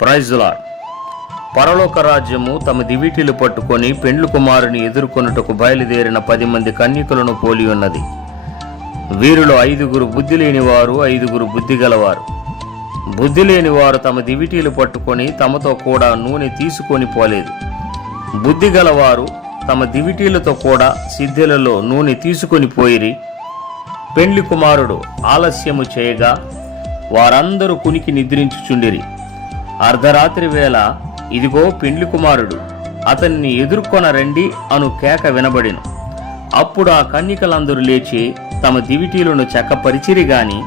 ప్రైజులా పరలోక రాజ్యము తమ దివిటీలు పట్టుకొని పెండ్లు కుమారుని ఎదుర్కొనుటకు బయలుదేరిన పది మంది కన్యకులను పోలి ఉన్నది. వీరిలో ఐదుగురు బుద్ధి లేనివారు ఐదుగురు బుద్ధి గలవారు. బుద్ధి లేనివారు తమ దివిటీలు పట్టుకొని తమతో కూడా నూనె తీసుకొని పోలేదు. బుద్ధి గలవారు తమ దివిటీలతో కూడా సిద్ధులలో నూనె తీసుకొని పోయిరి. పెండ్లి కుమారుడు ఆలస్యము చేయగా వారందరూ కునికి నిద్రించుచుండిరి. అర్ధరాత్రి వేళ ఇదిగో పెండ్లి కుమారుడు అతన్ని ఎదుర్కొన రండి అను కేక వినబడిను. అప్పుడు ఆ కన్నికలందరూ లేచి తమ దివిటీలను చెక్కపరిచిరి గాని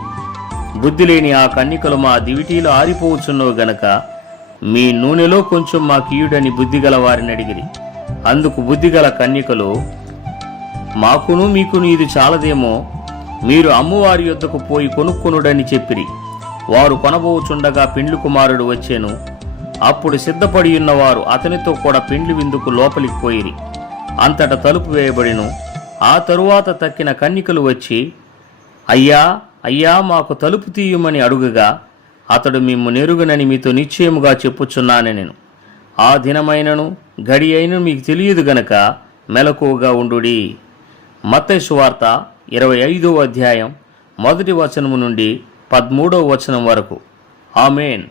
బుద్ధి లేని ఆ కన్నికలు మా దివిటీలు ఆరిపోవచ్చున్నవి గనక మీ నూనెలో కొంచెం మా కీయుడని బుద్ధిగల వారిని అడిగిరి. అందుకు బుద్ధిగల కన్యకలు మాకును మీకును ఇది చాలదేమో మీరు అమ్మువారి యొద్దకు పోయి కొనుక్కొనుడని చెప్పిరి. వారు కొనబోచుండగా పిండ్లు కుమారుడు వచ్చాను. అప్పుడు సిద్ధపడి ఉన్నవారు అతనితో కూడా పిండ్లు విందుకు లోపలికి పోయిరి. అంతట తలుపు వేయబడిను. ఆ తరువాత తక్కిన కన్నికలు వచ్చి అయ్యా అయ్యా మాకు తలుపు తీయమని అడుగగా అతడు మిమ్ము నెరుగునని మీతో నిశ్చయముగా చెప్పుచున్నాను నేను ఆ దినమైనను గడి అయినను మీకు తెలియదు గనక మెలకువగా ఉండుడి. మత్తయి వార్త ఇరవై ఐదో అధ్యాయం మొదటి వచనము నుండి పదమూడవ వచనం వరకు. ఆమెన్.